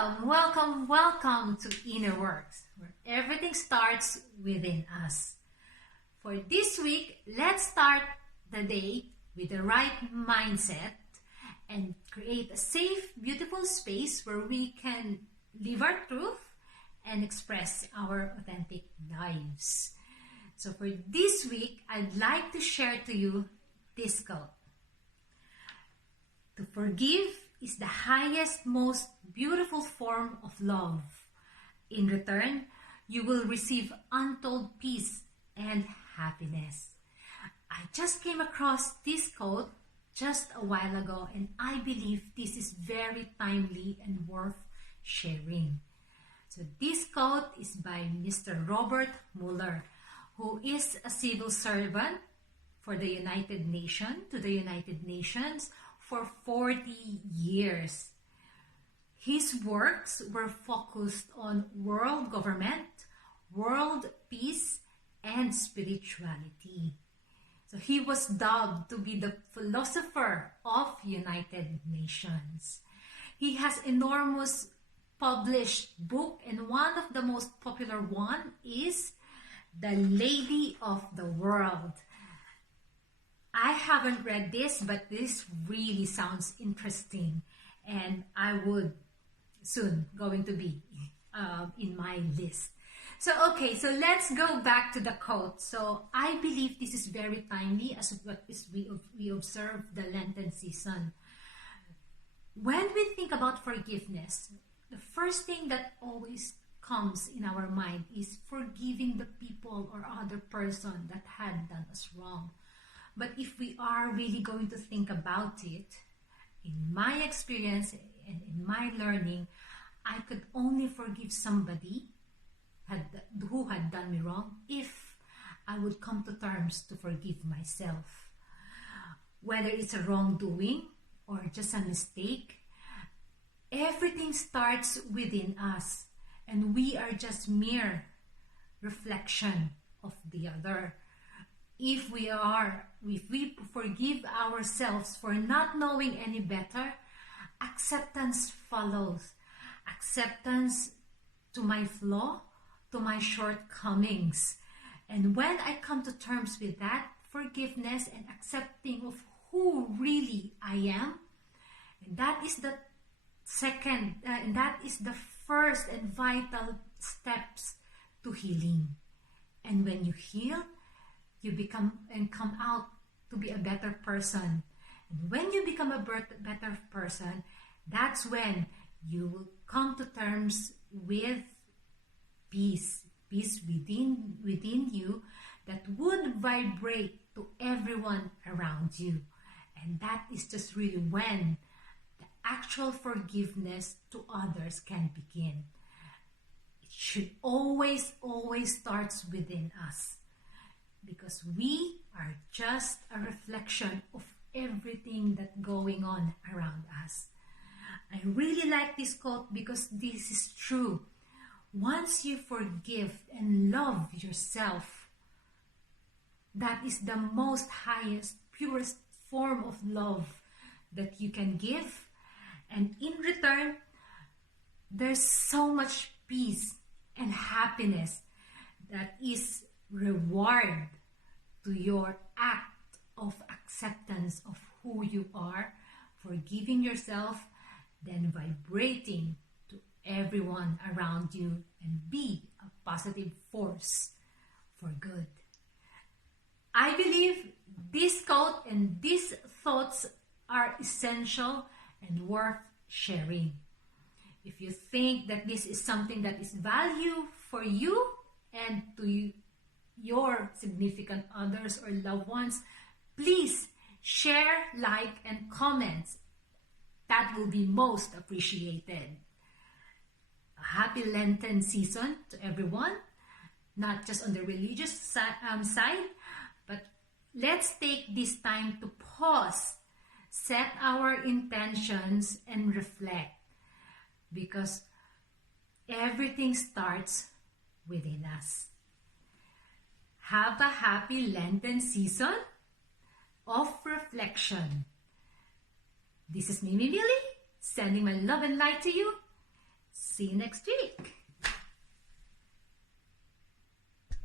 Welcome to INNERWORKS, where everything starts within us. For this week, let's start the day with the right mindset and create a safe, beautiful space where we can live our truth and express our authentic lives. So for this week, I'd like to share to you this quote. To forgive is the highest, most beautiful form of love. In return, you will receive untold peace and happiness. I just came across this quote just a while ago, and I believe this is very timely and worth sharing. So this quote is by Mr. Robert Mueller, who is a civil servant for the United Nations for 40 years. His works were focused on world government, world peace, and spirituality. So he was dubbed to be the philosopher of United Nations. He has enormous published book, and one of the most popular one is The Lady of the World. I haven't read this, but this really sounds interesting, and I would soon going to be in my list. So let's go back to the quote. So I believe this is very timely as what is we observe the Lenten season. When we think about forgiveness, the first thing that always comes in our mind is forgiving the people or other person that had done us wrong. But if we are really going to think about it, in my experience and in my learning, I could only forgive somebody who had done me wrong if I would come to terms to forgive myself. Whether it's a wrongdoing or just a mistake, everything starts within us, and we are just mere reflection of the other. If we forgive ourselves for not knowing any better, acceptance follows. Acceptance to my flaw, to my shortcomings. And when I come to terms with that, forgiveness and accepting of who really I am, and that is the first and vital steps to healing. And when you heal, you become and come out to be a better person. And when you become a better person, that's when you will come to terms with peace within you that would vibrate to everyone around you. And that is just really when the actual forgiveness to others can begin. It should always starts within us, because we are just a reflection of everything that's going on around us. I really like this quote because this is true. Once you forgive and love yourself, that is the most highest, purest form of love that you can give. And in return, there's so much peace and happiness that is reward to your act of acceptance of who you are, forgiving yourself, then vibrating to everyone around you and be a positive force for good. I believe this quote and these thoughts are essential and worth sharing. If you think that this is something that is value for you and to your significant others or loved ones, please share, like, and comment. That will be most appreciated. A happy Lenten season to everyone, not just on the religious side, but let's take this time to pause, set our intentions, and reflect, because everything starts within us. Have a happy Lenten season of reflection. This is Mimi Milli, sending my love and light to you. See you next week.